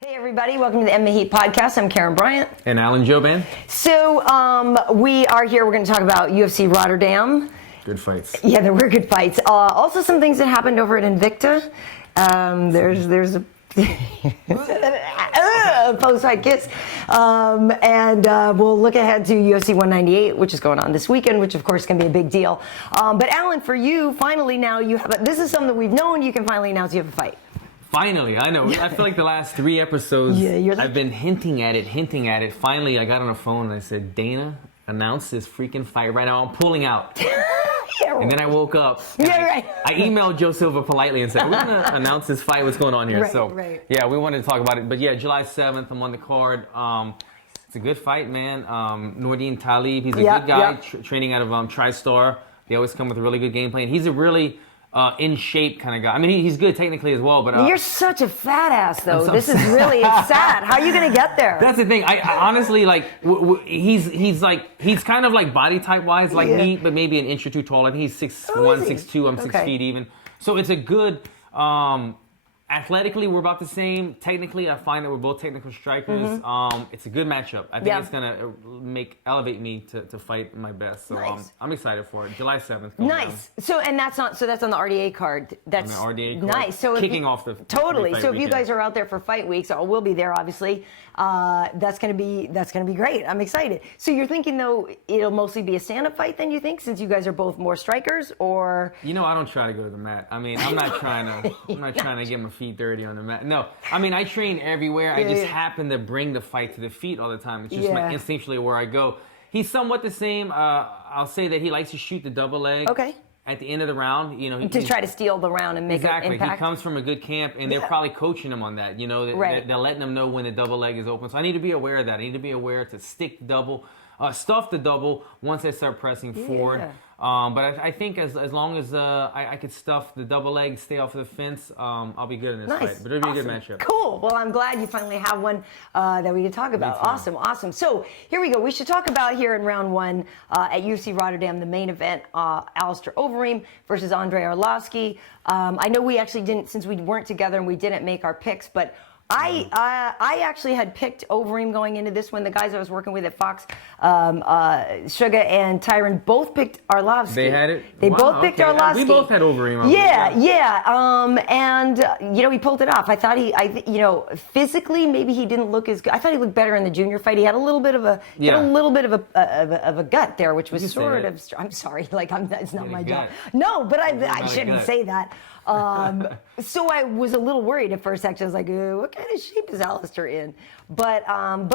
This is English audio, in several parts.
Hey everybody, welcome to the MMA podcast. I'm Karyn Bryant. And Alan Joban. So we are here, we're going to talk about UFC Rotterdam. Good fights. Yeah, there were good fights. Also some things that happened over at Invicta. There's a post-fight kiss. And we'll look ahead to UFC 198, which is going on this weekend, which of course can be a big deal. But Alan, for you, finally now you have this is something that we've known, you can finally announce you have a fight. Finally, I know. I feel like the last 3 episodes, I've been hinting at it. Finally, I got on the phone and I said, Dana, announce this freaking fight right now. I'm pulling out. And then I woke up. I emailed Joe Silva politely and said, we're going to announce this fight. What's going on here? Yeah, we wanted to talk about it. But yeah, July 7th, I'm on the card. It's a good fight, man. Nordine Talib, he's a good guy, training out of TriStar. They always come with a really good game plan. He's a really... in shape kind of guy. I mean, he's good technically as well, but you're such a fat ass though. This is really it's sad. How are you gonna get there? That's the thing. I honestly like. He's kind of like body type wise like me, but maybe an inch or two taller. I think he's 6'1", 6'2". I'm 6 feet even. So it's a good. Athletically, we're about the same. Technically, I find that we're both technical strikers. It's a good matchup. I think it's gonna elevate me to fight my best. So I'm excited for it. July 7th. Nice. So that's on the RDA card. That's on the RDA card. Nice. So kicking off the totally. So if weekend. you guys are out there for fight weeks, we'll be there obviously. That's gonna be great. I'm excited. So you're thinking though it'll mostly be a stand-up fight then, you think, since you guys are both more strikers, or? I don't try to go to the mat. I mean, I'm not trying to get my feet dirty on the mat. No, I mean, I train everywhere. I just happen to bring the fight to the feet all the time. It's just instinctually where I go. He's somewhat the same. I'll say that he likes to shoot the double leg. Okay. At the end of the round, to try to steal the round and make an impact. He comes from a good camp, and they're probably coaching him on that. They're letting him know when the double leg is open. So I need to be aware of that. I need to be aware to stick the double, stuff the double once I start pressing forward. But I think as long as I could stuff the double leg, stay off the fence, I'll be good in this fight. But it'll be a good matchup. Cool. Well, I'm glad you finally have one that we can talk about. Awesome. So here we go. We should talk about here in round one at UFC Rotterdam, the main event, Alistair Overeem versus Andrei Arlovski. I know we actually didn't, since we weren't together and we didn't make our picks, but I actually had picked Overeem going into this one. The guys I was working with at Fox, Suga and Tyron, both picked Arlovski. They had it? They both picked Arlovski. We both had Overeem. And he pulled it off. I thought physically maybe he didn't look as good. I thought he looked better in the junior fight. He had a little bit of a gut there, which was sort of. I'm sorry, it's not my job. No, but I shouldn't say that. So I was a little worried at first. Actually, I was like, what kind of shape is Alistair in? But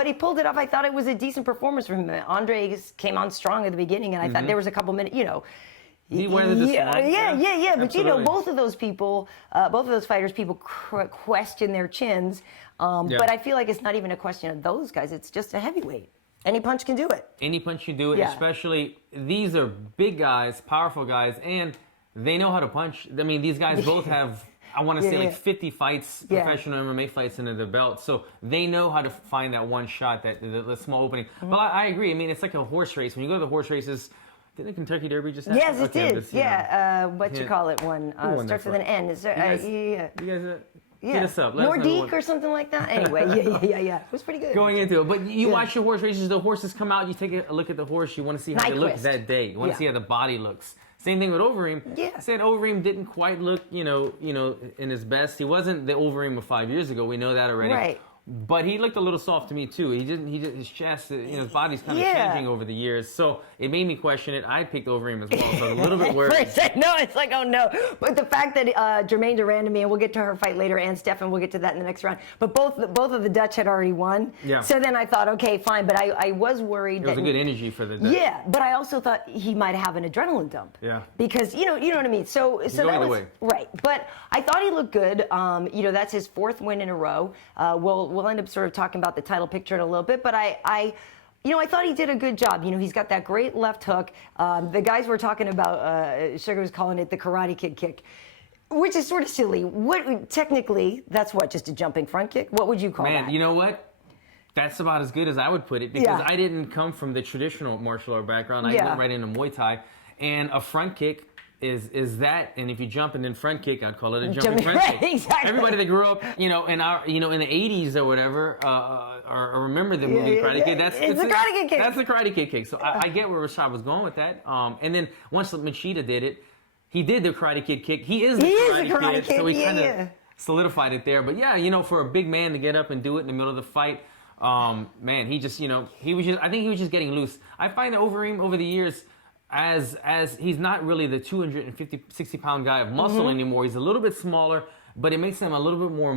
he pulled it off. I thought it was a decent perforence from him. Andre came on strong at the beginning, and I thought there was a couple minutes, He weathered the storm. Yeah. But both of those people, both of those fighters, people question their chins. But I feel like it's not even a question of those guys. It's just a heavyweight. Any punch can do it. Any punch can do it. Especially these are big guys, powerful guys, and they know how to punch. I mean, these guys both have, I want to say, 50 fights, professional MMA fights under their belt. So they know how to find that one shot, the small opening. But I agree. I mean, it's like a horse race. When you go to the horse races, didn't the Kentucky Derby just happen? Yes, it did. What you call it? One starts with an N. Is there? You guys hit us up. Nordique or something like that. Anyway, yeah. It was pretty good. Going into it. But you watch your horse races, the horses come out, you take a look at the horse, you want to see how they look that day. You want to see how the body looks. Same thing with Overeem. I said Overeem didn't quite look, in his best. He wasn't the Overeem of 5 years ago. We know that already. Right. But he looked a little soft to me too. His chest, his body's kind of changing over the years. So it made me question it. I picked Overeem as well, so a little bit worried. It's like, oh no. But the fact that Jermaine Durand and me, and we'll get to her fight later, and Stefan, we'll get to that in the next round. But both of the Dutch had already won. Yeah. So then I thought, okay, fine. But I was worried. It was a good energy for the Dutch. Yeah, but I also thought he might have an adrenaline dump. Yeah. Because you know what I mean. So that was way. Right. But I thought he looked good. That's his 4th win in a row. We'll end up sort of talking about the title picture in a little bit, but I thought he did a good job. He's got that great left hook. The guys were talking about, Sugar was calling it the Karate Kid kick, which is sort of silly. Technically, that's just a jumping front kick? What would you call that? Man, you know what? That's about as good as I would put it, because I didn't come from the traditional martial art background. I went right into Muay Thai, and a front kick is that, and if you jump and then front kick, I'd call it a jumping front kick. Exactly. Everybody that grew up, in the 80s or whatever, or remember the movie Karate Kid. It's a Karate Kid kick. That's the Karate Kid kick. So I get where Rashad was going with that. And then once Machida did it, he did the Karate Kid kick. He is the Karate Kid. So he kind of solidified it there. But yeah, for a big man to get up and do it in the middle of the fight, man, he just, I think he was just getting loose. I find that Overeem over the years, as he's not really the 250, 60-pound guy of muscle anymore. He's a little bit smaller, but it makes him a little bit more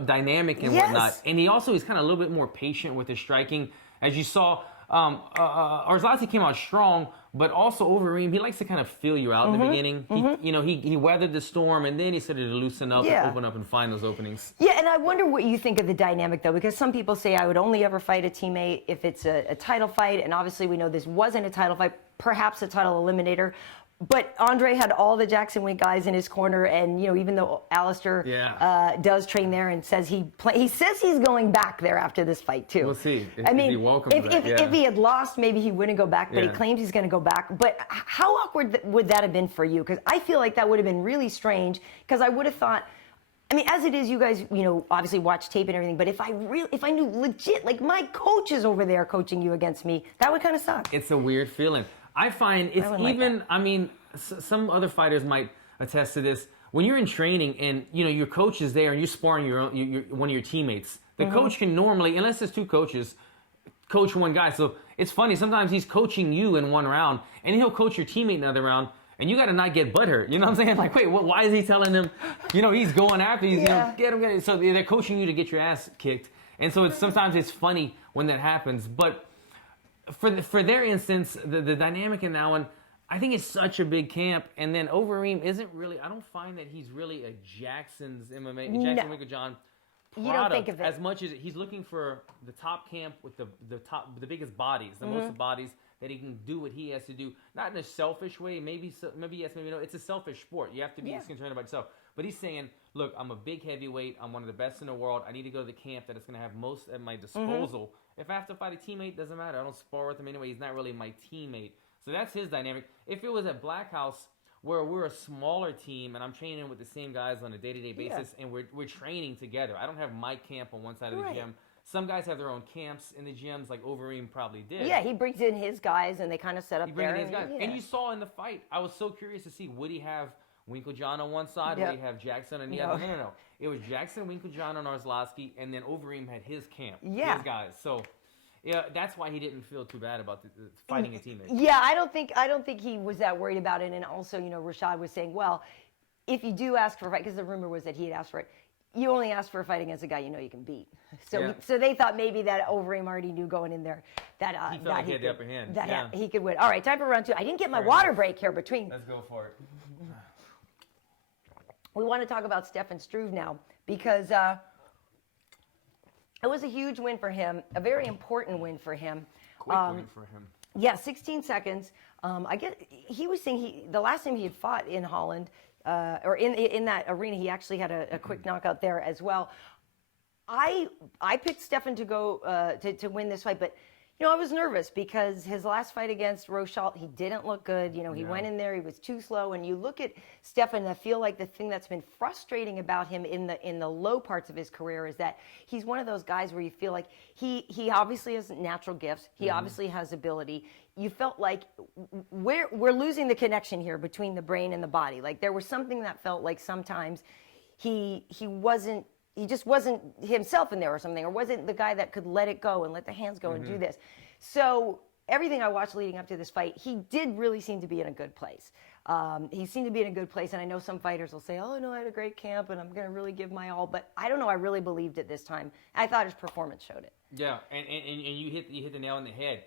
dynamic and whatnot. And he's kind of a little bit more patient with his striking. As you saw, Arlovski came out strong, but also Overeem, he likes to kind of feel you out in the beginning. He weathered the storm, and then he started to loosen up and open up and find those openings. Yeah, and I wonder what you think of the dynamic, though, because some people say I would only ever fight a teammate if it's a title fight, and obviously we know this wasn't a title fight, perhaps a title eliminator. But Andre had all the Jackson Wink guys in his corner, and even though Alistair does train there and says he says he's going back there after this fight too. We'll see. If he had lost, maybe he wouldn't go back, but he claims he's going to go back. But how awkward would that have been for you? Because I feel like that would have been really strange. Because I would have thought, as it is, you guys, obviously watch tape and everything. But if I knew legit, like my coach is over there coaching you against me, that would kind of suck. It's a weird feeling. I find it's even, some other fighters might attest to this. When you're in training and, your coach is there and you're sparring one of your teammates, the coach can normally, unless there's two coaches, coach one guy. So it's funny. Sometimes he's coaching you in one round and he'll coach your teammate in another round. And you got to not get butthurt. You know what I'm saying? Like, wait, why is he telling him, he's going after you, get him. So they're coaching you to get your ass kicked. And so sometimes it's funny when that happens. But for their instance, the dynamic in that one, I think it's such a big camp. And then Overeem isn't really, I don't find that he's really a Jackson's MMA, Jackson Winklejohn product. You don't think of it. As much as he's looking for the top camp with the biggest bodies, the most bodies that he can do what he has to do. Not in a selfish way, maybe yes, maybe no. It's a selfish sport. You have to be concerned about yourself. But he's saying, look, I'm a big heavyweight. I'm one of the best in the world. I need to go to the camp that is going to have most at my disposal. If I have to fight a teammate, doesn't matter. I don't spar with him anyway. He's not really my teammate. So that's his dynamic. If it was at Black House, where we're a smaller team and I'm training with the same guys on a day-to-day basis and we're training together. I don't have my camp on one side of the gym. Some guys have their own camps in the gyms, like Overeem probably did. Yeah, he brings in his guys and they kind of set up there. And you saw in the fight, I was so curious to see, would he have Winklejohn on one side, would he have Jackson on the other? No. It was Jackson, Winklejohn, and Arlovski, and then Overeem had his camp, his guys. So yeah, that's why he didn't feel too bad about fighting a teammate. Yeah, I don't think he was that worried about it. And also, Rashad was saying, well, if you do ask for a fight, because the rumor was that he had asked for it, you only ask for a fight against a guy you can beat. So they thought maybe that Overeem already knew going in there that he felt like he had the upper hand. That he could win. All right, time for round two. I didn't get my water break here between. Let's go for it. We want to talk about Stefan Struve now because it was a huge win for him, a very important win for him. Quick win for him. Yeah, 16 seconds. I guess he was saying the last time he had fought in Holland or in that arena, he actually had a quick knockout there as well. I picked Stefan to go to win this fight, but I was nervous because his last fight against Rochelle, he didn't look good. He went in there, he was too slow. And you look at Stefan, I feel like the thing that's been frustrating about him in the low parts of his career is that he's one of those guys where you feel like he obviously has natural gifts. He obviously has ability. You felt like we're losing the connection here between the brain and the body. Like there was something that felt like sometimes he just wasn't himself in there or something, or wasn't the guy that could let it go and let the hands go and do this. So everything I watched leading up to this fight, he did really seem to be in a good place. He seemed to be in a good place, and I know some fighters will say, oh, no, I had a great camp, and I'm going to really give my all. But I don't know, I really believed it this time. I thought his performance showed it. Yeah, and you hit the nail on the head.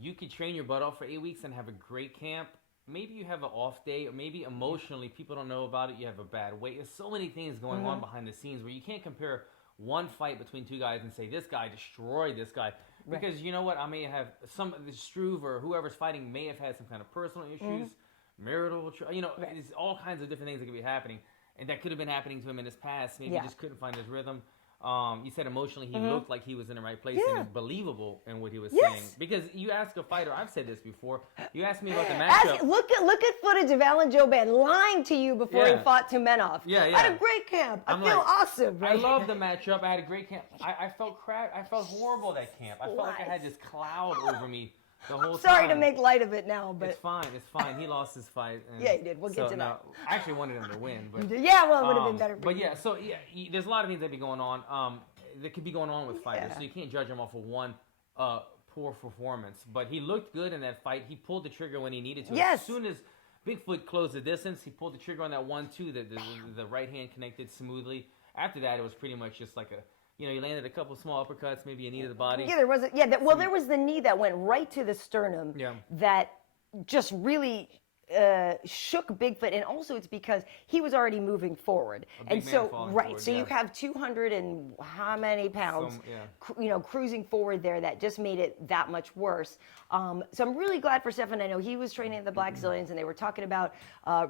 You could train your butt off for 8 weeks and have a great camp. Maybe you have an off day, or maybe emotionally people don't know about it. You have a bad weight. There's so many things going on behind the scenes where you can't compare one fight between two guys and say this guy destroyed this guy. Because you know what? I may have Struve or whoever's fighting may have had some kind of personal issues, marital, there's all kinds of different things that could be happening. And that could have been happening to him in his past. Maybe he just couldn't find his rhythm. You said emotionally he looked like he was in the right place and believable in what he was saying. Because you ask a fighter, I've said this before, you asked me about the matchup. Look at footage of Alan Jouban lying to you before he fought Tumenov. Yeah. I had a great camp. I feel awesome. Right? I love the matchup. I had a great camp. I felt I felt horrible that camp. I felt like I had this cloud over me the whole time. Sorry to make light of it now, but it's fine. He lost his fight. Yeah, he did. We'll get to that. I actually wanted him to win, but yeah, well, it would have been better. But there's a lot of things that be going on. That could be going on with fighters, so you can't judge him off of one poor performance. But he looked good in that fight. He pulled the trigger when he needed to. Yes. As soon as Bigfoot closed the distance, he pulled the trigger on that 1-2. The right hand connected smoothly. After that, it was pretty much just like he landed a couple small uppercuts, maybe a knee to the body. Yeah, there was there was the knee that went right to the sternum. Yeah. That just really shook Bigfoot, and also it's because he was already moving forward, and so forward, so you have 200 and how many pounds, cruising forward there. That just made it that much worse. So I'm really glad for Stefan. I know he was training at the Black Zillions, and they were talking about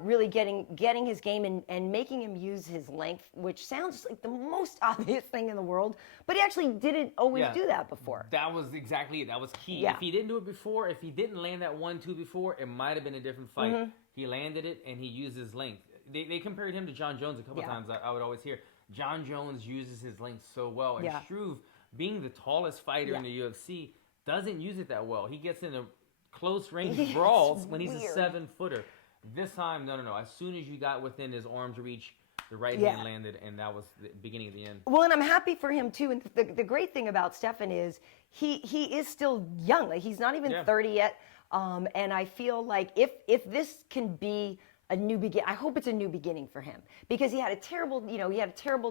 really getting his game and making him use his length, which sounds like the most obvious thing in the world, but he actually didn't always do that before. That was exactly it. That was key. Yeah. If he didn't do it before, if he didn't land that 1-2 before, it might have been a different fight. He landed it, and he used his length. They compared him to John Jones a couple times. I would always hear John Jones uses his length so well, and Struve, being the tallest fighter in the UFC, doesn't use it that well. He gets into close range brawls when he's a 7-footer. This time, no. As soon as you got within his arm's reach, the right hand landed, and that was the beginning of the end. Well, and I'm happy for him too. And the great thing about Stefan is he is still young. Like, he's not even 30 yet. And I feel like if this can be a new beginning, I hope it's a new beginning for him, because he had a terrible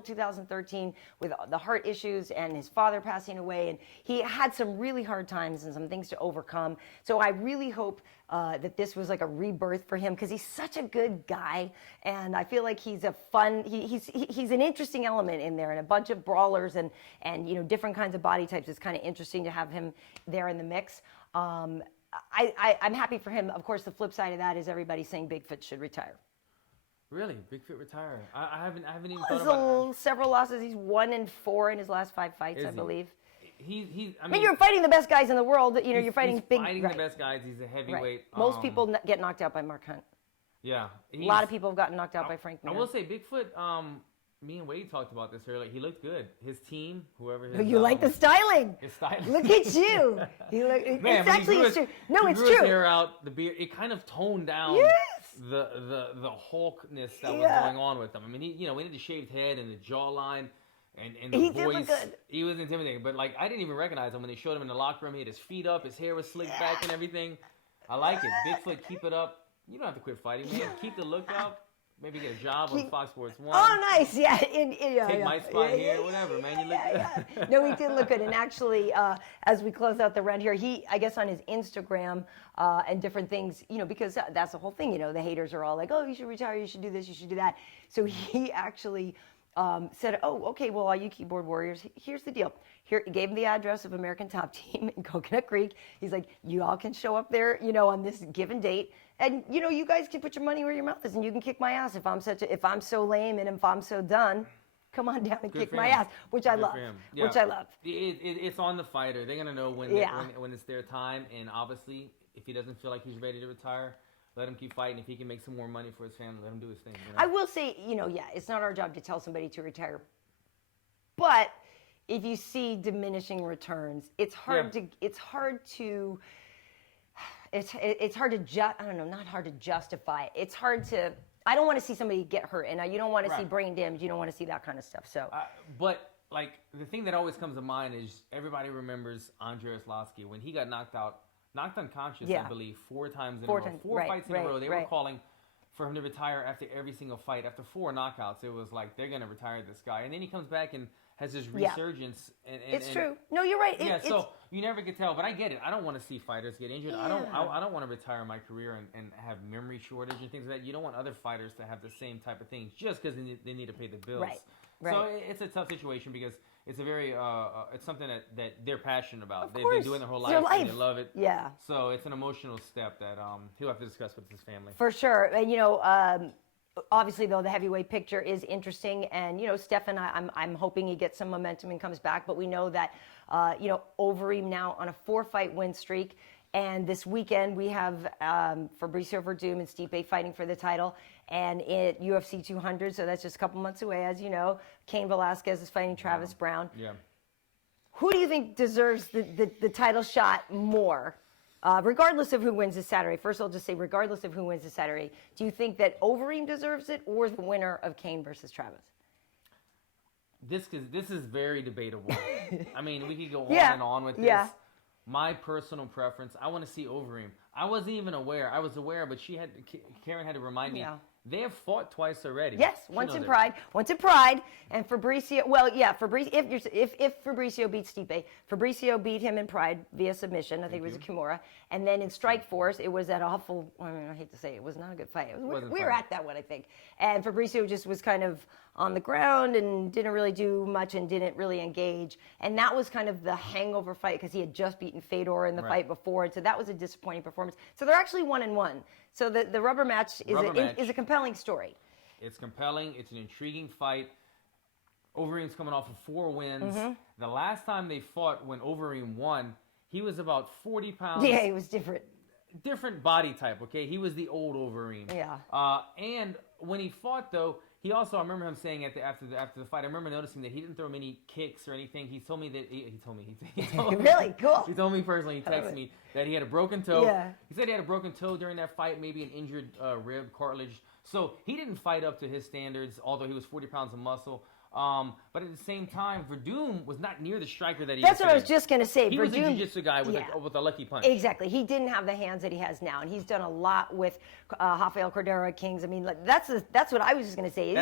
2013 with the heart issues and his father passing away, and he had some really hard times and some things to overcome. So I really hope that this was like a rebirth for him, because he's such a good guy, and I feel like he's a fun. He's an interesting element in there, and a bunch of brawlers and different kinds of body types. It's kind of interesting to have him there in the mix. I'm happy for him. Of course, the flip side of that is everybody saying Bigfoot should retire. Really? Bigfoot retire? I haven't even thought about several losses. He's 1-4 in his last 5 fights, I believe. I mean, you're fighting the best guys in the world. You're fighting he's big. Fighting the best guys. He's a heavyweight. Right. Most people get knocked out by Mark Hunt. Yeah. A lot of people have gotten knocked out by Frank Mir. I will say Bigfoot. Me and Wade talked about this earlier. He looked good. His team, whoever his... You like the styling. His styling. Look at you. Man, it's actually true. No, it's true. His hair out, the beard. It kind of toned down the hulkness that was going on with him. I mean, he had the shaved head and the jawline and the voice. Did look good. He was intimidating. But, I didn't even recognize him when they showed him in the locker room. He had his feet up. His hair was slicked back and everything. I like it. Bigfoot, keep it up. You don't have to quit fighting, man. Keep the look up. Maybe get a job on Fox Sports 1. Oh, nice. Yeah. Take my spot here, whatever, man. You look good. No, he did look good. And actually, as we close out the round here, I guess on his Instagram and different things, because that's the whole thing, the haters are all like, oh, you should retire, you should do this, you should do that. So he actually said, oh, okay, well, all you keyboard warriors, here's the deal. He gave him the address of American Top Team in Coconut Creek. He's like, you all can show up there, on this given date. And, you guys can put your money where your mouth is, and you can kick my ass if I'm so lame and if I'm so done. Come on down and kick my ass, which I love. Yeah. Which I love. It's on the fighter. They're going to know when it's their time. And obviously, if he doesn't feel like he's ready to retire, let him keep fighting. If he can make some more money for his family, let him do his thing. I will say, it's not our job to tell somebody to retire. But if you see diminishing returns, it's hard to not hard to justify. It's hard to. I don't want to see somebody get hurt, and you don't want to see brain damage. You don't want to see that kind of stuff. So, but the thing that always comes to mind is everybody remembers Andre Arlovski when he got knocked unconscious. I believe 4 times in a row, 4 fights in a row. They were calling for him to retire after every single fight. After 4 knockouts, it was like they're gonna retire this guy, and then he comes back and has this resurgence. And it's true. No, you're right. So you never could tell, but I get it. I don't want to see fighters get injured. I don't want to retire my career and have memory shortage and things like that. You don't want other fighters to have the same type of things just because they need to pay the bills. Right. So it's a tough situation because it's a very it's something that they're passionate about. They've been doing their whole life and they love it. Yeah. So it's an emotional step that he'll have to discuss with his family. For sure. And Obviously, though, the heavyweight picture is interesting, and Stefan, I'm hoping he gets some momentum and comes back. But we know that Overeem now on a 4-fight win streak, and this weekend we have Fabricio Verdum and Stipe fighting for the title, and at UFC 200, so that's just a couple months away, as you know. Cain Velasquez is fighting Travis Brown. Yeah. Who do you think deserves the title shot more? Regardless of who wins this Saturday, first I'll just say, regardless of who wins this Saturday, do you think that Overeem deserves it, or the winner of Cain versus Travis? This is very debatable. I mean, we could go on and on with this. Yeah. My personal preference, I want to see Overeem. I wasn't even aware. I was aware, but Karyn had to remind me. They have fought twice already. Yes, once in Pride, and Fabricio. Well, yeah, Fabricio. If Fabricio beats Stipe, Fabricio beat him in Pride via submission. I think it was a Kimura, and then in Strikeforce, it was that awful. I mean, I hate to say it was not a good fight. We were at that one, I think, and Fabricio just was kind of on the ground and didn't really do much and didn't really engage, and that was kind of the hangover fight because he had just beaten Fedor in the fight before, and so that was a disappointing performance. So they're actually 1-1. So the rubber match is a compelling story. It's compelling. It's an intriguing fight. Overeem's coming off of 4 wins. Mm-hmm. The last time they fought, when Overeem won, he was about 40 pounds. Yeah, he was different. Different body type, okay? He was the old Overeem. Yeah. And when he fought, though, he also, I remember him saying after the fight, I remember noticing that he didn't throw many kicks or anything. He told me that, he told me. Really? Cool. He told me personally, he texted me, that he had a broken toe. Yeah. He said he had a broken toe during that fight, maybe an injured rib cartilage. So he didn't fight up to his standards, although he was 40 pounds of muscle. But at the same time, Verdum was not near the striker that he That's is what I was just going to say. He was a jiu-jitsu guy with a lucky punch. Exactly. He didn't have the hands that he has now, and he's done a lot with Rafael Cordero Kings. I mean, that's what I was just going to say.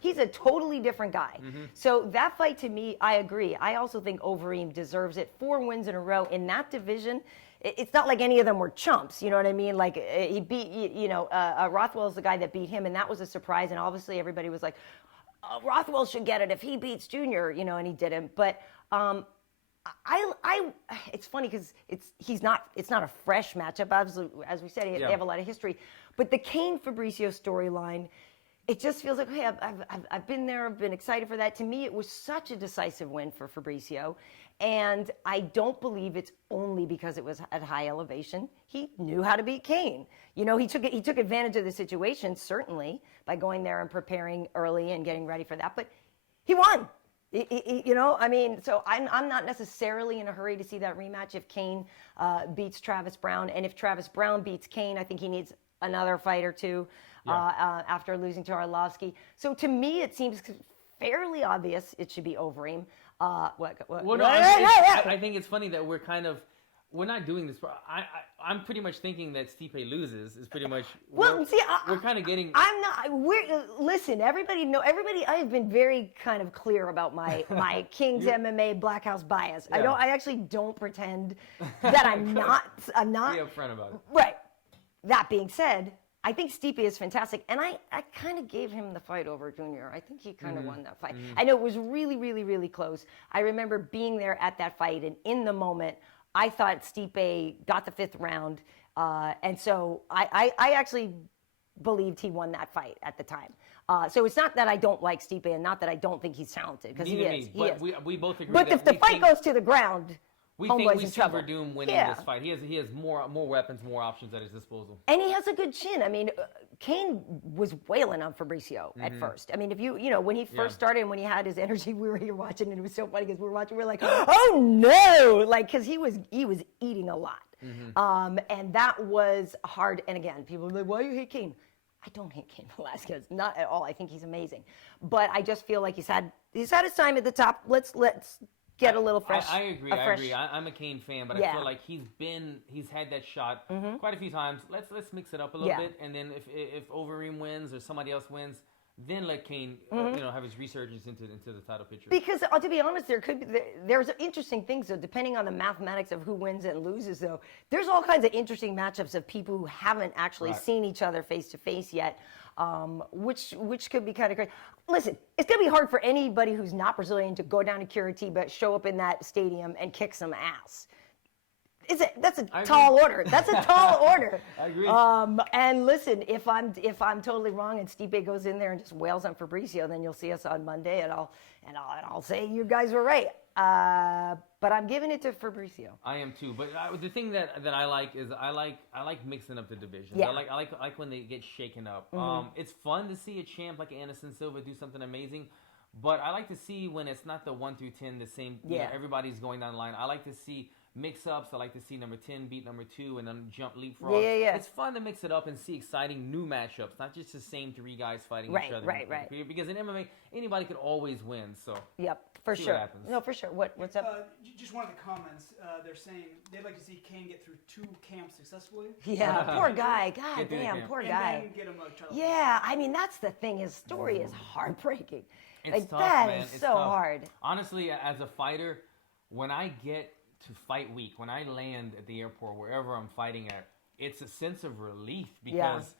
He's a totally different guy. Mm-hmm. So that fight, to me, I agree. I also think Overeem deserves it. 4 wins in a row in that division. It's not like any of them were chumps, you know what I mean? Like, he beat, Rothwell's the guy that beat him, and that was a surprise, and obviously everybody was like, Rothwell should get it if he beats Junior, and he didn't. But it's funny because it's not a fresh matchup. As we said, they have a lot of history. But the Cain Fabricio storyline, it just feels like, hey, I've been there. I've been excited for that. To me, it was such a decisive win for Fabricio. And I don't believe it's only because it was at high elevation. He knew how to beat Cain. He took advantage of the situation, certainly, by going there and preparing early and getting ready for that. But he won. So I'm not necessarily in a hurry to see that rematch if Cain beats Travis Brown. And if Travis Brown beats Cain, I think he needs another fight or two after losing to Arlovski. So to me, it seems fairly obvious it should be Overeem. I think it's funny that we're not doing this. I'm pretty much thinking that Stipe loses. Is pretty much we're kind of getting. I'm not. Listen, everybody. I have been very kind of clear about my Kings MMA Black House bias. Yeah. I actually don't pretend that I'm not. Be upfront about it. Right. That being said, I think Stipe is fantastic, and I kind of gave him the fight over Junior. I think he kind of won that fight. I know it was really, really, really close. I remember being there at that fight, and in the moment, I thought Stipe got the 5th round, and so I actually believed he won that fight at the time. So it's not that I don't like Stipe, and not that I don't think he's talented, because he is. We both agree. But if the fight goes to the ground, we see Verdum winning this fight. He has more weapons, more options at his disposal. And he has a good chin. I mean, Cain was wailing on Fabricio at first. I mean, if when he first started and when he had his energy, we were here watching, and it was so funny because we were like, oh no, like, because he was eating a lot. And that was hard. And again, people were like, why do you hate Cain? I don't hate Cain Velasquez, not at all. I think he's amazing. But I just feel like he's had his time at the top. Let's get a little fresh. I agree. I'm a Cain fan, but I feel like he's had that shot quite a few times. Let's mix it up a little bit, and then if Overeem wins or somebody else wins, then let Cain have his resurgence into the title picture. Because to be honest, there's interesting things though, depending on the mathematics of who wins and loses. Though there's all kinds of interesting matchups of people who haven't actually seen each other face to face yet. Which could be kind of great. Listen, it's going to be hard for anybody who's not Brazilian to go down to Curitiba, show up in that stadium, and kick some ass. That's a tall order. That's a tall order. I agree. And listen, if I'm totally wrong and Stipe goes in there and just wails on Fabricio, then you'll see us on Monday, and I'll say you guys were right. But I'm giving it to Fabricio. I am too. But the thing that I like is I like mixing up the divisions. Yeah. I like when they get shaken up. It's fun to see a champ like Anderson Silva do something amazing. But I like to see when it's not the 1 through 10 the same. You know, everybody's going down the line. I like to see mix-ups. I like to see number 10 beat number 2 and then leapfrog. Yeah. It's fun to mix it up and see exciting new matchups, not just the same 3 guys fighting each other. Right. Because in MMA, anybody could always win. So yep, for sure. What happens. No, for sure. What's up? Just one of the comments. They're saying they'd like to see Kane get through 2 camps successfully. Yeah, poor guy. God damn, poor guy. And then get him a title. Yeah, I mean that's the thing. His story is heartbreaking. It's tough, that man. is It's so tough. hard. Honestly, as a fighter, when I get to fight week, when I land at the airport, wherever I'm fighting at, it's a sense of relief because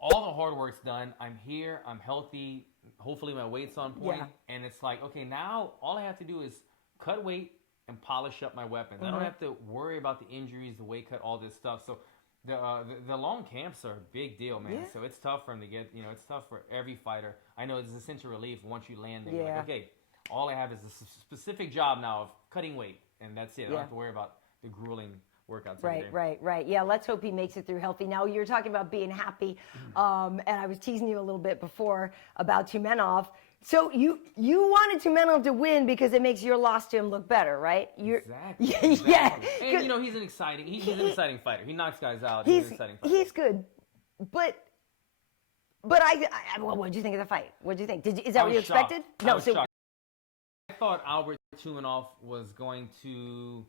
all the hard work's done. I'm here. I'm healthy. Hopefully my weight's on point. Yeah. And it's like, okay, now all I have to do is cut weight and polish up my weapons. I don't have to worry about the injuries, the weight cut, all this stuff. So the long camps are a big deal, man. Yeah. So it's tough for him to get, it's tough for every fighter. I know it's a sense of relief once you land there. Yeah. You're like, okay, all I have is a specific job now of cutting weight, and that's it. I don't have to worry about the grueling workouts every day. Right. Yeah, let's hope he makes it through healthy. Now, you're talking about being happy, and I was teasing you a little bit before about Tumenov. So you wanted Tumenov to win because it makes your loss to him look better, right? Exactly. Yeah. And he's an exciting fighter. He knocks guys out. He's an exciting fighter. He's good, but well, what did you think of the fight? What did you think? Is that what you expected? I was shocked. I thought Albert Tumenov was going to,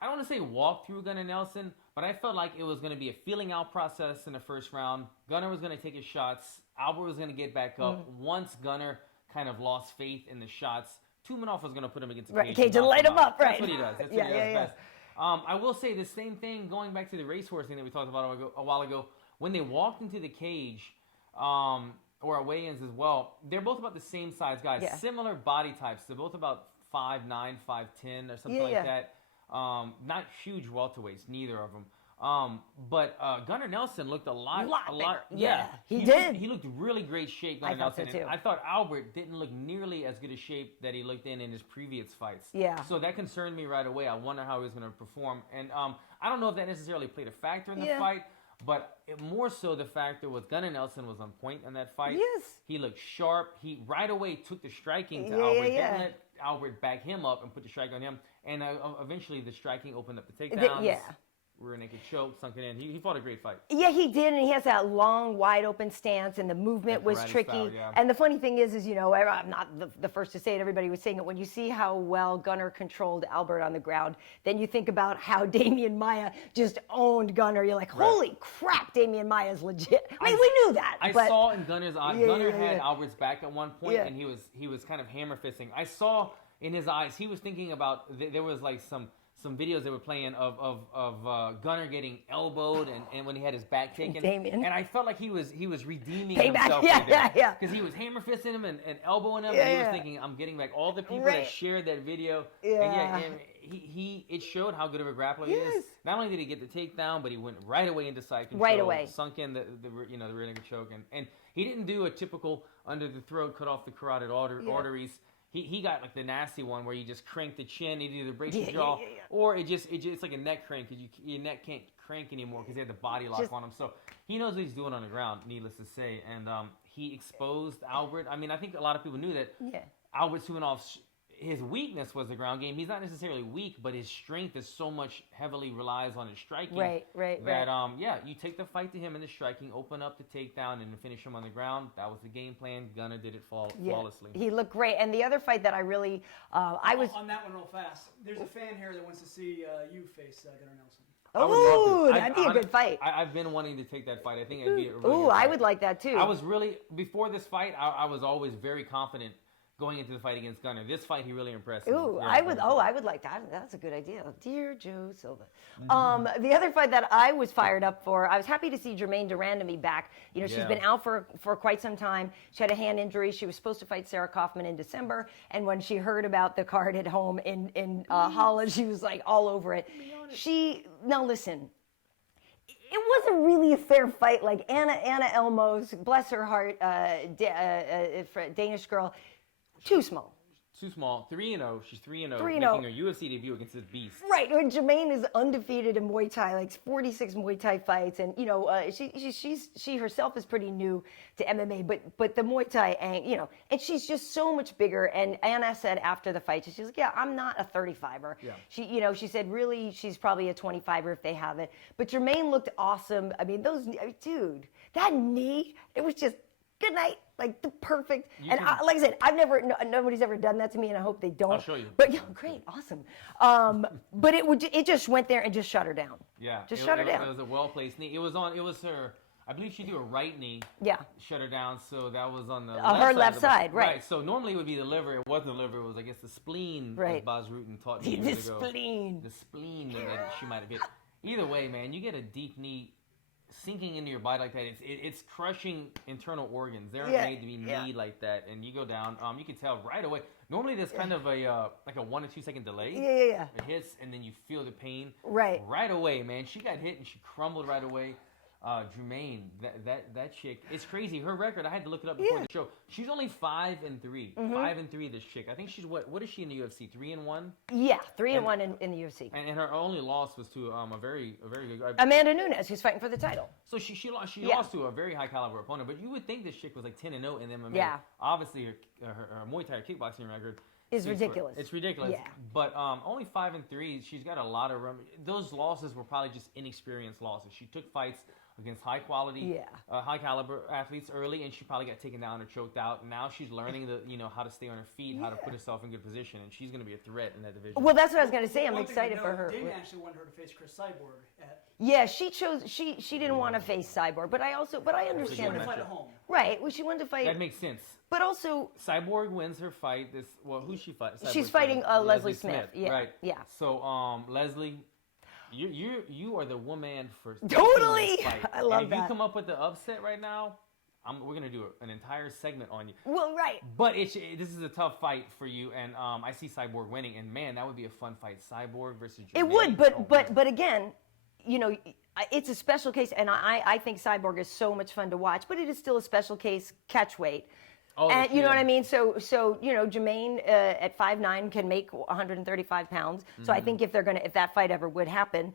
I don't want to say walk through Gunnar Nelson, but I felt like it was going to be a feeling out process in the first round. Gunnar was going to take his shots. Albert was going to get back up. Once Gunnar kind of lost faith in the shots, Tumenov was going to put him against the cage and light him up. Right. That's what he does. That's what he does best. I will say the same thing going back to the racehorse thing that we talked about a while ago. When they walked into the cage, or at weigh-ins as well, they're both about the same size guys. Yeah. Similar body types. They're both about 5'9", 5'10", or something like that. Not huge welterweights, neither of them. But Gunnar Nelson looked a lot. Yeah, he did. He looked really great shape, Gunnar Nelson. So too. I thought Albert didn't look nearly as good a shape that he looked in his previous fights. Yeah. So that concerned me right away. I wonder how he was going to perform. And I don't know if that necessarily played a factor in the fight. But more so the factor was Gunnar Nelson was on point in that fight. Yes. He looked sharp. He right away took the striking to Albert. Didn't let Albert back him up and put the strike on him. And eventually the striking opened up the takedowns. Rear naked choke, sunk it in. He fought a great fight. Yeah, he did, and he has that long, wide open stance, and the movement was tricky. Style, And the funny thing is, I'm not the first to say it. Everybody was saying it. When you see how well Gunnar controlled Albert on the ground, then you think about how Damian Maia just owned Gunnar. You're like, holy crap, Damian Maia's legit. I mean, we knew that. I saw in Gunnar's eyes. Gunnar had Albert's back at one point, and he was kind of hammer fisting. I saw in his eyes he was thinking about. There was like some videos they were playing of Gunnar getting elbowed and when he had his back taken. Damien. And I felt like he was redeeming Payback. himself. Yeah. Because he was hammer fisting him and elbowing him. And he was thinking, I'm getting back. All the people that shared that video. And it showed how good of a grappler he is. Not only did he get the takedown, but he went right away into side control. Right away. Sunk in the rear naked choke. And he didn't do a typical under the throat, cut off the carotid arteries. He got like the nasty one where you just crank the chin, it either breaks the jaw, or it's like a neck crank because your neck can't crank anymore because he had the body lock on him. So he knows what he's doing on the ground, needless to say, and he exposed Albert. I mean, I think a lot of people knew that Albert Tumenov's his weakness was the ground game. He's not necessarily weak, but his strength is so much heavily relies on his striking. That you take the fight to him in the striking, open up the takedown, and finish him on the ground. That was the game plan. Gunnar did it flawlessly. He looked great. And the other fight that I really, I was on that one real fast. There's a fan here that wants to see you face Gunnar Nelson. Oh, that'd be a good fight. I've been wanting to take that fight. I think it'd be a really good I fight. would like that too. I was really before this fight. I was always very confident going into the fight against Gunnar. This fight, he really impressed me. Ooh, Yeah, I would like that. That's a good idea. Dear Joe Silva. The other fight that I was fired up for, I was happy to see Germaine de Randamie back. You know, she's been out for quite some time. She had a hand injury. She was supposed to fight Sarah Kaufman in December. And when she heard about the card at home in Holland, she was like all over it. Now listen, it wasn't really a fair fight. Like Anna Elmos, bless her heart, Danish girl, too small. Too small. 3-0. She's 3-0. 3-0. Making her UFC debut against this beast. Right. When Germaine is undefeated in Muay Thai, like 46 Muay Thai fights, and you know, she herself is pretty new to MMA, but the Muay Thai, and she's just so much bigger. And Anna said after the fight, she's like, yeah, I'm not a 35er. Yeah. She said really, she's probably a 25er if they have it. But Germaine looked awesome. I mean, dude, that knee, it was just good night. Like the perfect, like I said, nobody's ever done that to me, and I hope they don't. I'll show you. But yeah, great, awesome. But it just went there and just shut her down. Yeah, shut her down. It was a well placed knee. It was her. I believe she threw a right knee. Yeah. Shut her down. So that was on the her left side, right? So normally it would be the liver. It wasn't the liver. It was, I guess, the spleen. Right. As Bas Rutten taught me the spleen. The spleen that she might have hit. Either way, man, you get a deep knee sinking into your body like that. It's crushing internal organs. They're made to be kneed like that, and you go down. You can tell right away. Normally, there's kind of a like a 1 to 2 second delay. Yeah. It hits, and then you feel the pain. Right away, man. She got hit and she crumbled right away. Germaine, that chick, it's crazy. Her record, I had to look it up before the show. She's only 5-3. 5-3. This chick. I think she's what is she in the UFC? 3-1. Yeah, 3-1 in the UFC. And her only loss was to a very good Amanda Nunes, who's fighting for the title. So she lost to a very high caliber opponent. But you would think this chick was like 10-0 in MMA. Yeah. Obviously, her Muay Thai kickboxing record is ridiculous. It's ridiculous. Yeah. But only 5-3. She's got a lot of room. Those losses were probably just inexperienced losses. She took fights against high quality, high caliber athletes early, and she probably got taken down or choked out. Now she's learning how to stay on her feet, how to put herself in good position, and she's going to be a threat in that division. Well, that's what I was going to say. I'm excited for her. Dana actually wanted her to face Chris Cyborg. Yeah, she didn't want to face Cyborg, but I understand. She wanted to fight at home. Right. Well, she wanted to fight. That makes sense. But also, Cyborg wins her fight. Who's she fighting? She's fighting Leslie Smith. Yeah. Right. Yeah. So Leslie. You are the woman for totally. Fight. I love and if you come up with the upset right now, we're gonna do an entire segment on you. Well, right. But this is a tough fight for you, and I see Cyborg winning, and man, that would be a fun fight. Cyborg versus Germaine. It would, but again, it's a special case, and I think Cyborg is so much fun to watch, but it is still a special case catch weight. And you know what I mean? So Germaine at 5'9" can make 135 pounds. So I think if that fight ever would happen,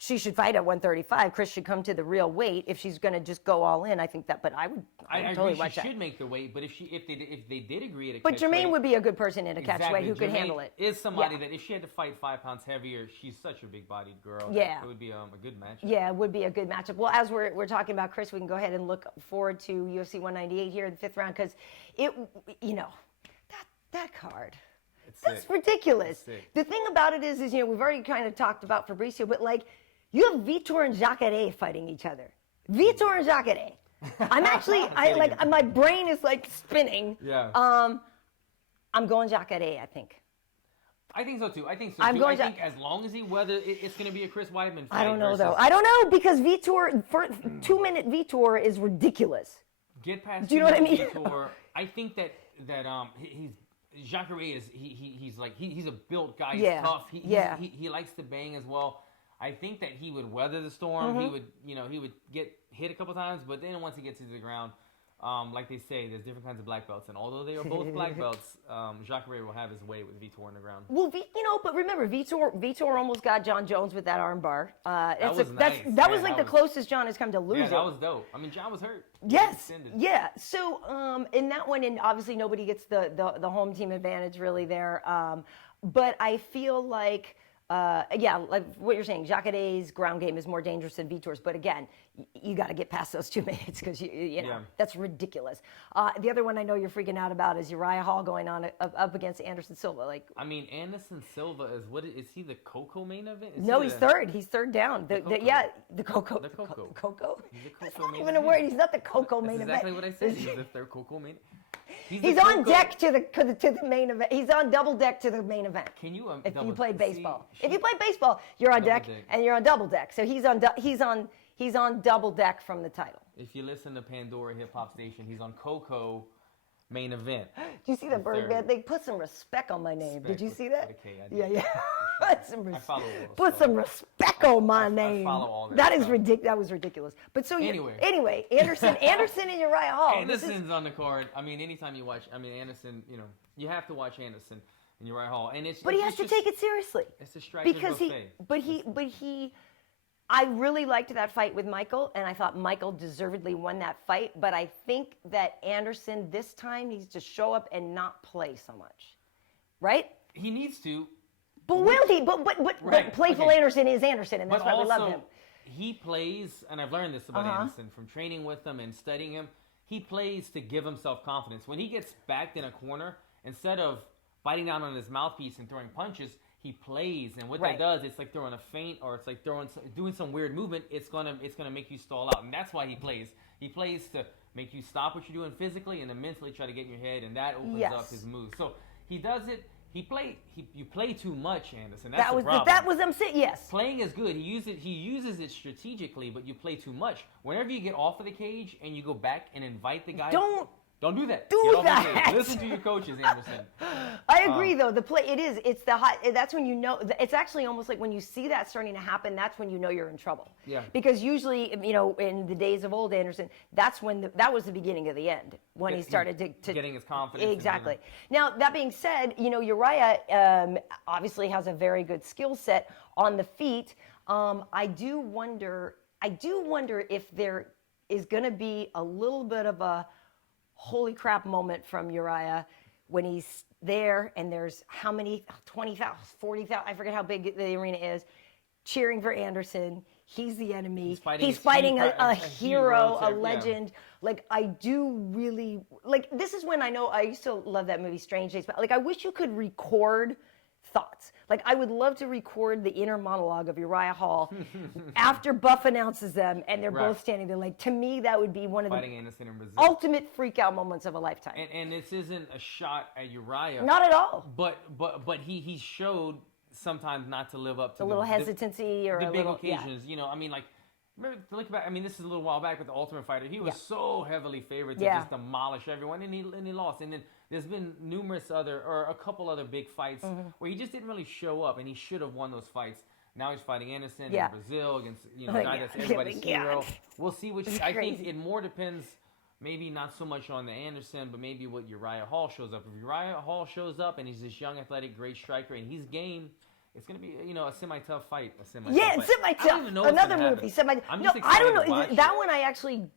she should fight at 135. Chris should come to the real weight if she's going to just go all in. I think that, but I would totally watch that. She should make the weight, but if they did agree at a but catch Germaine weight, would be a good person in a catch weight who could handle it. Is somebody that if she had to fight 5 pounds heavier, she's such a big-bodied girl. Yeah, it would be a good matchup. Yeah, it would be a good matchup. Well, as we're talking about Chris, we can go ahead and look forward to UFC 198 here in the 5th round because that card. That's ridiculous. The thing about it is we've already kind of talked about Fabricio, but you have Vitor and Jacare fighting each other. Vitor and Jacare. I'm actually my brain is spinning. Yeah. I'm going Jacare, I think. I think so too. I think as long as he weathers, it's going to be a Chris Weidman fight. I don't know though. I don't know because Vitor, 2-minute Vitor is ridiculous. Get past. Do you know what I mean? Vitor, I think that Jacare is he's a built guy. He's tough. He likes to bang as well. I think that he would weather the storm. Mm-hmm. He would get hit a couple times, but then once he gets to the ground, like they say, there's different kinds of black belts, and although they are both black belts, Jacare will have his way with Vitor on the ground. Well, but remember, Vitor almost got John Jones with that arm bar. That was nice. That was the closest John has come to losing. Yeah, that was dope. I mean, John was hurt. Yes. Yeah. So in that one, and obviously nobody gets the home team advantage really there. But I feel like. Like what you're saying, Jacare's ground game is more dangerous than Vitor's. But again, you got to get past those 2 minutes because that's ridiculous. The other one I know you're freaking out about is Uriah Hall going on up against Anderson Silva. Anderson Silva is he the Coco main event? No, he's third. He's third down. The Coco. The Coco. The Coco. He's the Coco That's not main even a word. He's not the Coco main event. event. Exactly what I said. He's the third Coco main. He's on deck to the main event. He's on double deck to the main event. Can you if you play baseball? If you play baseball, you're on deck and you're on double deck. So he's on double deck from the title. If you listen to Pandora Hip Hop Station, he's on Coco main event. Do you see the Birdman? They put some respect on my name. Did you see that? Yeah. Put some respect on my name. I follow all that. That was ridiculous. But so anyway, Anderson and Uriah Hall. Anderson's on the card. I mean, anytime you watch, Anderson, you have to watch Anderson and Uriah Hall, and but he has to take it seriously. It's a striker's buffet. I really liked that fight with Michael, and I thought Michael deservedly won that fight. But I think that Anderson this time needs to show up and not play so much, right? He needs to. But will he? But playful Anderson is Anderson, and that's why we love him. He plays, and I've learned this about Anderson from training with him and studying him. He plays to give himself confidence. When he gets backed in a corner, instead of biting down on his mouthpiece and throwing punches, he plays, and what that does, it's like throwing a feint, or it's like doing some weird movement. It's gonna make you stall out, and that's why he plays. He plays to make you stop what you're doing physically, and then mentally try to get in your head, and that opens up his moves. So he does it. You play too much, Anderson. That's the problem. That was I'm saying. Yes, playing is good. He uses it strategically, but you play too much. Whenever you get off of the cage and you go back and invite the guy, don't do that. Do that. Listen to your coaches, Anderson. I agree, though. The play, it's the hot. That's when you know. It's actually almost like when you see that starting to happen. That's when you know you're in trouble. Yeah. Because usually, in the days of old Anderson, that's when that was the beginning of the end when he started to getting his confidence. Exactly. Now that being said, Uriah obviously has a very good skill set on the feet. I do wonder if there is going to be a little bit of a holy crap moment from Uriah when he's there and there's how many, 20,000, 40,000, I forget how big the arena is, cheering for Anderson. He's the enemy. He's fighting a hero, a legend. Yeah. Like, I do really, this is when I used to love that movie, Strange Days, but I wish you could record thoughts. I would love to record the inner monologue of Uriah Hall after Buff announces them and they're both standing there. To me, that would be one of the ultimate freak out moments of a lifetime. And this isn't a shot at Uriah. Not at all. But he showed sometimes not to live up to a little hesitancy or the a big little occasions. Yeah. Remember, look back. This is a little while back with the Ultimate Fighter. He was so heavily favored to just demolish everyone, and he lost. And then there's been a couple other big fights where he just didn't really show up, and he should have won those fights. Now he's fighting Anderson in Brazil against a guy that's everybody's hero. We'll see I think it more depends. Maybe not so much on the Anderson, but maybe what Uriah Hall shows up. If Uriah Hall shows up and he's this young, athletic, great striker, and he's game. It's going to be, a semi-tough fight. Semi-tough. Another movie. I don't know. That one I actually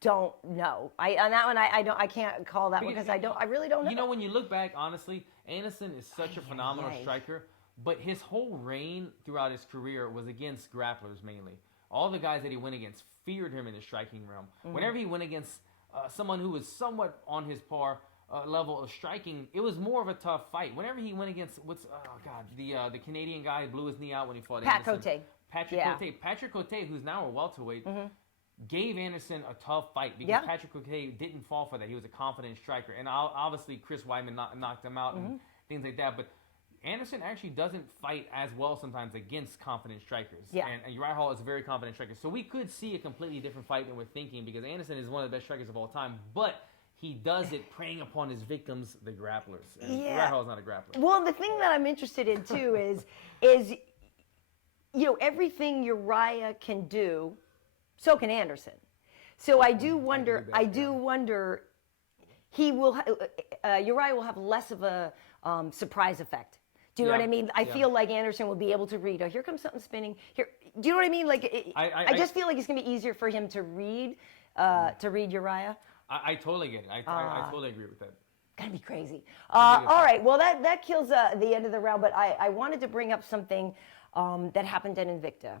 don't know. On that one I can't call that one because I really don't know. When you look back, honestly, Anderson is such a phenomenal striker, but his whole reign throughout his career was against grapplers mainly. All the guys that he went against feared him in the striking realm. Whenever he went against someone who was somewhat on his par level of striking, it was more of a tough fight. Whenever he went against the Canadian guy who blew his knee out when he fought Anderson. Patrick Cote, who's now a welterweight, gave Anderson a tough fight because Patrick Cote didn't fall for that. He was a confident striker, and obviously Chris Weidman knocked him out and things like that. But Anderson actually doesn't fight as well sometimes against confident strikers. Yeah. And Uriah Hall is a very confident striker. So we could see a completely different fight than we're thinking because Anderson is one of the best strikers of all time, but he does it preying upon his victims, the grapplers. And Uriah Hall is not a grappler. Well, the thing that I'm interested in too is everything Uriah can do, so can Anderson. So I do wonder. Uriah will have less of a surprise effect. Do you know what I mean? I feel like Anderson will be able to read. Oh, here comes something spinning. Here, do you know what I mean? I just feel like it's going to be easier for him to read Uriah. I totally get it. I totally agree with that. Gonna be crazy. All right. Well, that kills the end of the round. But I wanted to bring up something that happened at Invicta.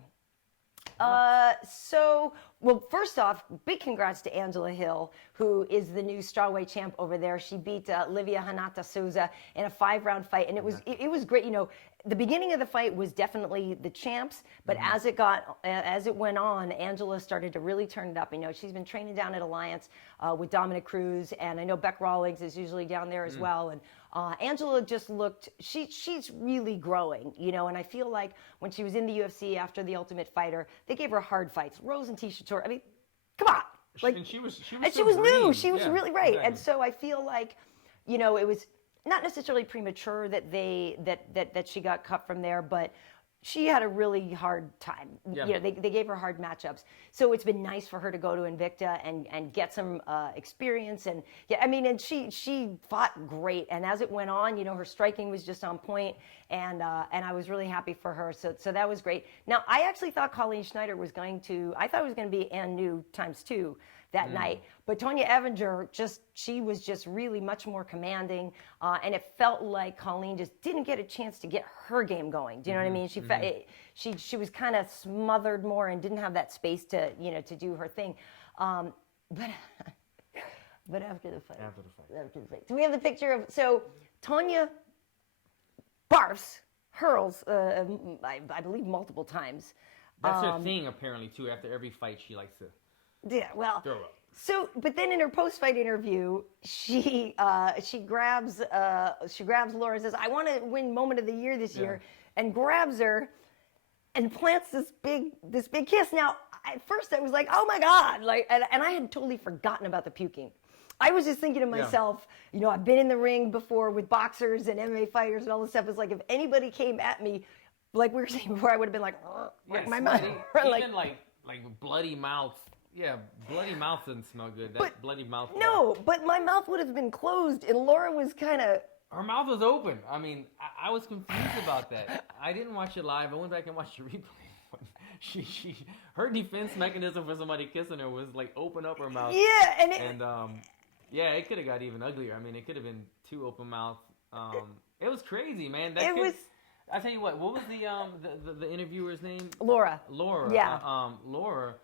Well, first off, big congrats to Angela Hill, who is the new strawweight champ over there. She beat Livia Hanata Souza in a 5-round fight, and it was great. You know, the beginning of the fight was definitely the champs, but as it went on, Angela started to really turn it up. You know, she's been training down at Alliance with Dominic Cruz, and I know Beck Rawlings is usually down there as well. And Angela just looked, she's really growing, you know, and I feel like when she was in the UFC after The Ultimate Fighter, they gave her hard fights. Rose and Tisha Torres, I mean, come on. Like, and she was new. She was really right. Exactly. And so I feel like, you know, it was not necessarily premature that that she got cut from there, but she had a really hard time. Yeah. You know, they gave her hard matchups. So it's been nice for her to go to Invicta and get some experience. And yeah, I mean, and she fought great. And as it went on, you know, her striking was just on point, and I was really happy for her. So that was great. Now, I actually thought Colleen Schneider was going to be Ann New ×2 that night. But Tonya Evinger, she was just really much more commanding. And it felt like Colleen just didn't get a chance to get her game going. Do you know what I mean? She was kind of smothered more and didn't have that space to, you know, to do her thing. But after the fight. So we have the picture of, so Tonya barfs, hurls, I believe multiple times. That's her thing, apparently, too. After every fight, she likes to throw up. So, but then in her post-fight interview, she grabs Laura and says, "I want to win Moment of the Year this year," and grabs her and plants this big kiss. Now, at first I was like, "Oh my God!" Like, and I had totally forgotten about the puking. I was just thinking to myself, you know, I've been in the ring before with boxers and MMA fighters and all this stuff. It's like if anybody came at me, like we were saying before, I would have been like, my mouth, even like bloody mouth. Yeah, bloody mouth doesn't smell good. That bloody mouth. No, but my mouth would have been closed, and Laura was kind of. Her mouth was open. I mean, I was confused about that. I didn't watch it live. I went back and watched the replay. Her defense mechanism for somebody kissing her was like open up her mouth. Yeah, it could have got even uglier. I mean, it could have been too open mouth. It was crazy, man. I tell you what was the interviewer's name? Laura. Yeah. Laura.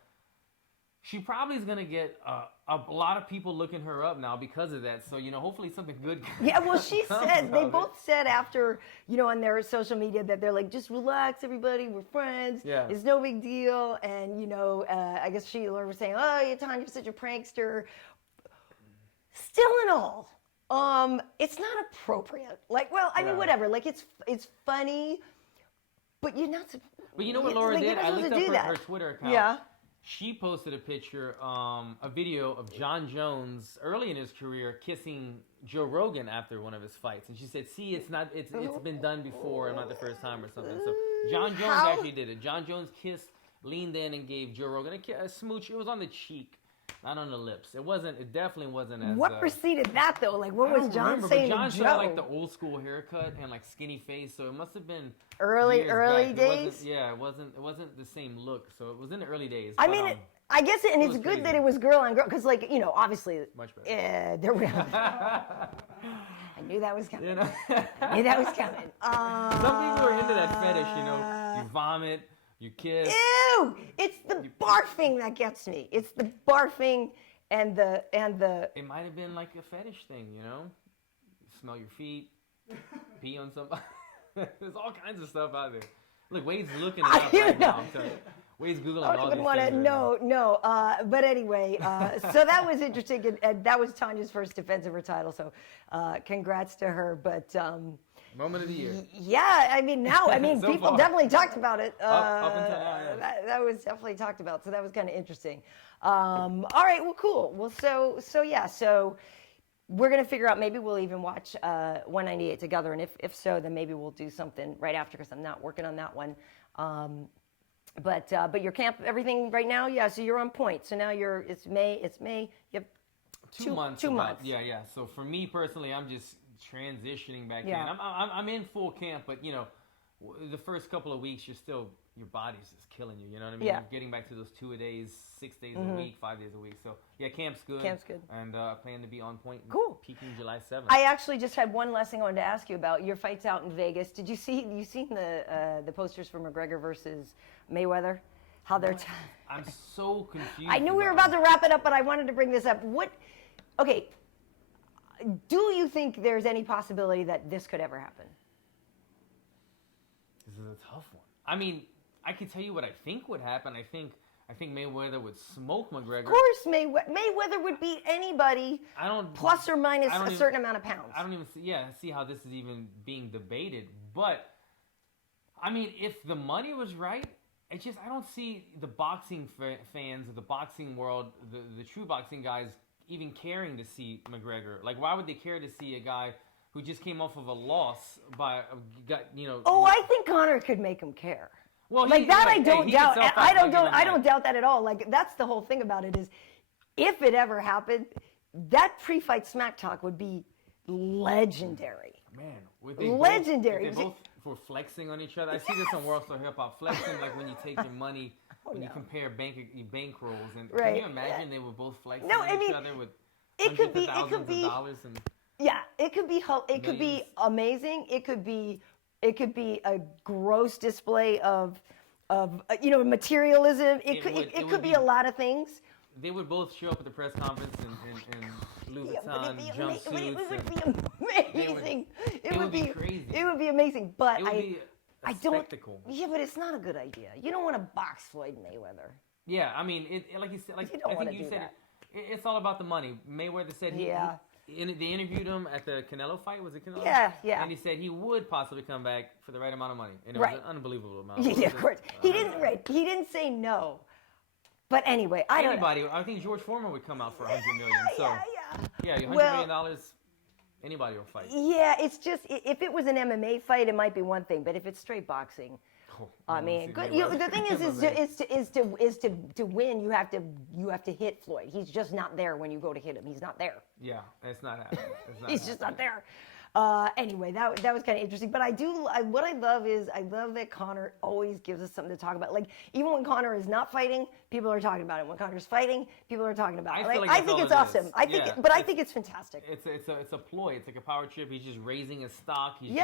She probably is going to get a lot of people looking her up now because of that. So, you know, hopefully something good comes. Yeah, well, she said, they both said after, you know, on their social media that they're like, just relax, everybody, we're friends. Yeah. It's no big deal. And, you know, I guess Laura was saying, oh, Tanya's such a prankster. Still in all, it's not appropriate. Like, well, I mean, whatever. Like, it's funny, but you're not. But you know what Laura did? I looked up her Twitter account. Yeah. She posted a picture, a video of John Jones early in his career kissing Joe Rogan after one of his fights, and she said, "See, it's been done before, and not the first time or something." So John Jones actually did it. John Jones leaned in and gave Joe Rogan a smooch. It was on the cheek, not on the lips. It definitely wasn't as. What preceded that though? Like, what was John saying? John to Joe? had like the old school haircut and like skinny face, so it must have been early days. It wasn't the same look. So it was in the early days. I mean, I guess, it's good crazy that it was girl on girl, because, like, you know, obviously, much better. There we go. I knew that was coming. You know? I knew that was coming. Some people are into that fetish, you know. You vomit, you kiss. Ew! It's the barfing that gets me. It's the barfing and the. It might have been like a fetish thing, you know. You smell your feet, pee on somebody. There's all kinds of stuff out there. Look, Wade's looking it up right now. I'm telling you. Wade's Googling all these things. No. But anyway, so that was interesting, and that was Tanya's first defense of her title. So, congrats to her. But Moment of the Year. Yeah, I mean so people definitely talked about it. Up until now, yeah. That was definitely talked about. So that was kind of interesting. All right, well, cool. Well, so we're gonna figure out. Maybe we'll even watch 198 together, and if so, then maybe we'll do something right after, because I'm not working on that one. But your camp, everything right now, yeah. So you're on point. So now it's May. You have 2 months. 2 months. Yeah. So for me personally, I'm just transitioning back in. I'm in full camp, but you know, the first couple of weeks, your body's just killing you. You know what I mean? Yeah. You're getting back to those 2-a-days, 6 days a week, 5 days a week. So yeah, camp's good. And plan to be on point. Cool. Peaking July 7th. I actually just had one last thing I wanted to ask you about. Your fight's out in Vegas. Did you seen the posters for McGregor versus Mayweather? how they're. I'm so confused. I knew we were about to wrap it up, but I wanted to bring this up. Okay, do you think there's any possibility that this could ever happen? This is a tough one. I mean, I can tell you what I think would happen. I think Mayweather would smoke McGregor. Of course, Mayweather would beat anybody. Plus or minus a certain amount of pounds. I don't even see how this is even being debated. But I mean, if the money was right, I don't see the boxing fans of the boxing world, the true boxing guys, even caring to see McGregor. Like, why would they care to see a guy who just came off of a loss by Oh, I think Conor could make him care. Well, I don't doubt. I don't doubt that at all. Like, that's the whole thing about it is, if it ever happened, that pre-fight smack talk would be legendary. Man, legendary. They both were flexing on each other. I see this on World Star Hip Hop, flexing like when you take your money when you compare bank rolls. And can you imagine they were both flexing on each other with hundreds of thousands of dollars and it could be amazing. It could be a gross display of materialism. It could be a lot of things. They would both show up at the press conference in Louis Vuitton jumpsuits. It would be amazing. It would be crazy. It would be amazing, but it would be a spectacle. Yeah, but it's not a good idea. You don't want to box Floyd Mayweather. Yeah, I mean, like you said, like you don't I think you said, it's all about the money. Mayweather said they interviewed him at the Canelo fight. Was it Canelo? Yeah. And he said he would possibly come back for the right amount of money, and it was an unbelievable amount. Yeah, of course. He didn't say no. But anyway, I don't know. I think George Foreman would come out for $100 million. Yeah, $100 million. Anybody will fight. Yeah, it's just if it was an MMA fight, it might be one thing. But if it's straight boxing, I mean, the thing is to win, you have to hit Floyd. He's just not there when you go to hit him. He's not there. Yeah, it's not happening. He's just not there. Anyway, that was kind of interesting. But what I love that Conor always gives us something to talk about. Like, even when Conor is not fighting, people are talking about it. When Conor's fighting, people are talking about it. I think it's awesome. I think it's fantastic. It's a ploy. It's like a power trip. He's just raising his stock. He's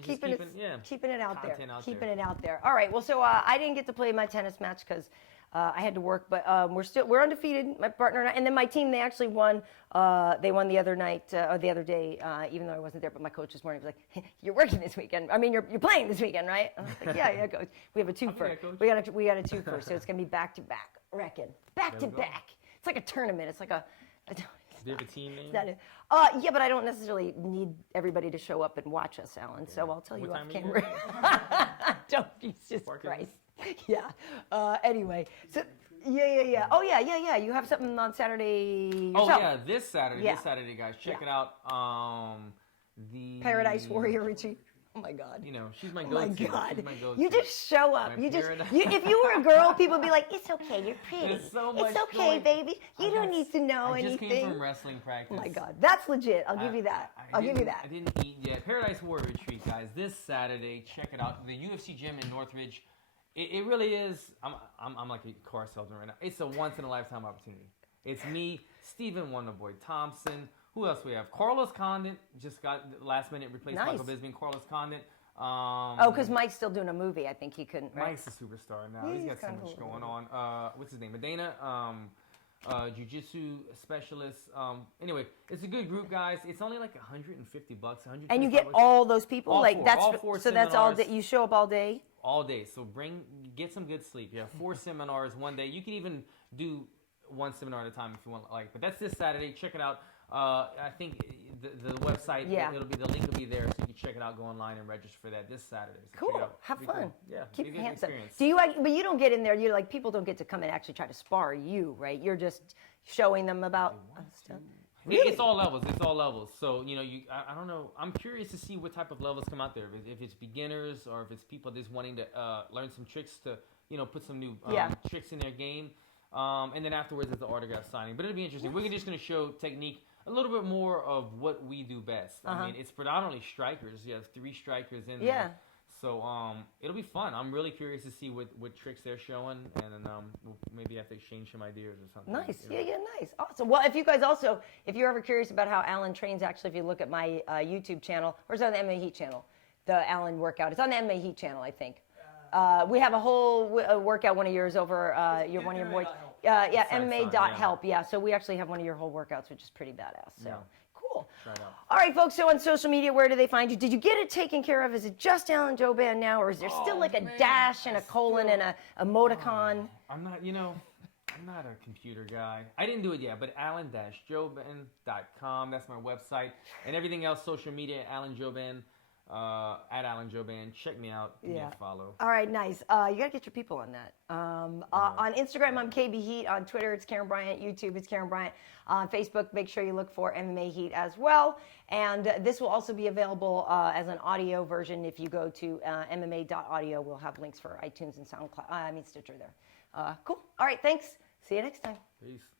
keeping it out there. All right. Well, so I didn't get to play my tennis match because I had to work, but we're undefeated. My partner and I, and then my team, they actually won. They won the other night or the other day, even though I wasn't there. But my coach this morning was like, "You're working this weekend. I mean, you're playing this weekend, right?" And I was like, "Yeah, coach. We have a twofer. We got a twofer, so it's gonna be back to back. Reckon back to back. It's like a tournament. It's like a." Do you have a team name? Yeah, but I don't necessarily need everybody to show up and watch us, Alan. Okay. So I'll tell you off camera. Don't, Jesus Christ. Yeah. Anyway, so yeah. Oh yeah. You have something on Saturday. Oh yeah, this Saturday, guys. Check it out. The Paradise Warrior Richie. Oh my God. You know, she's my go-to. Oh my God. You just show up. If you were a girl, people would be like, "It's okay, you're pretty. It's okay, baby. You don't need to know anything." I just came from wrestling practice. Oh my God, that's legit. I'll give you that. I'll give you that. I didn't eat yet. Paradise Warrior Retreat, guys. This Saturday, check it out. The UFC gym in Northridge. It really is. I'm like a car salesman right now. It's a once in a lifetime opportunity. It's me, Stephen Wonderboy Thompson. Who else we have? Carlos Condit just got last minute replaced Michael Bisping. Carlos Condit. Because Mike's still doing a movie. I think he couldn't. Right? Mike's a superstar now. He's got so much going on. What's his name? Medina. Jiu-jitsu specialist. Anyway, it's a good group, guys. It's only like $150. And you get all those people. All four so that's all that you show up all day. All day. So get some good sleep. You have 4 seminars one day. You can even do one seminar at a time if you want. But that's this Saturday. Check it out. I think the website, the link will be there, so you can check it out, go online and register for that this Saturday. So cool. Have fun. Cool. Yeah. Keep your hands up. But you don't get in there. You're like, people don't get to come and actually try to spar you, right? You're just showing them about stuff. Really? It's all levels. So, I don't know. I'm curious to see what type of levels come out there. If it's beginners or if it's people just wanting to learn some tricks to, put some new tricks in their game. And then afterwards, it's the autograph signing. But it'll be interesting. We're just going to show technique, a little bit more of what we do best. I mean, it's predominantly strikers. You have 3 strikers in there. So it'll be fun. I'm really curious to see what tricks they're showing, and then we'll maybe have to exchange some ideas or something. Nice. Nice. Awesome. Well, if you're ever curious about how Alan trains, actually, if you look at my YouTube channel, or it's on the MMA Heat channel, the Alan workout. It's on the MMA Heat channel, I think. We have a whole workout, one of yours over one of your boys. Yeah, MMA.help. Yeah, so we actually have one of your whole workouts, which is pretty badass. So cool. Try it out. All right, folks. So on social media, where do they find you? Did you get it taken care of? Is it just Alan Joban now, or is there still like a dash and a colon and a emoticon? I'm not. I'm not a computer guy. I didn't do it yet, but alan-joban.com. That's my website. And everything else, social media, Alan Joban, at Alan Joban. Check me out. Give me a follow. All right, nice. You got to get your people on that. On Instagram, I'm KB Heat. On Twitter, it's Karyn Bryant. YouTube, it's Karyn Bryant. On Facebook, make sure you look for MMA Heat as well. And this will also be available as an audio version. If you go to MMA.audio, we'll have links for iTunes and SoundCloud. Stitcher there. Cool. All right, thanks. See you next time. Peace.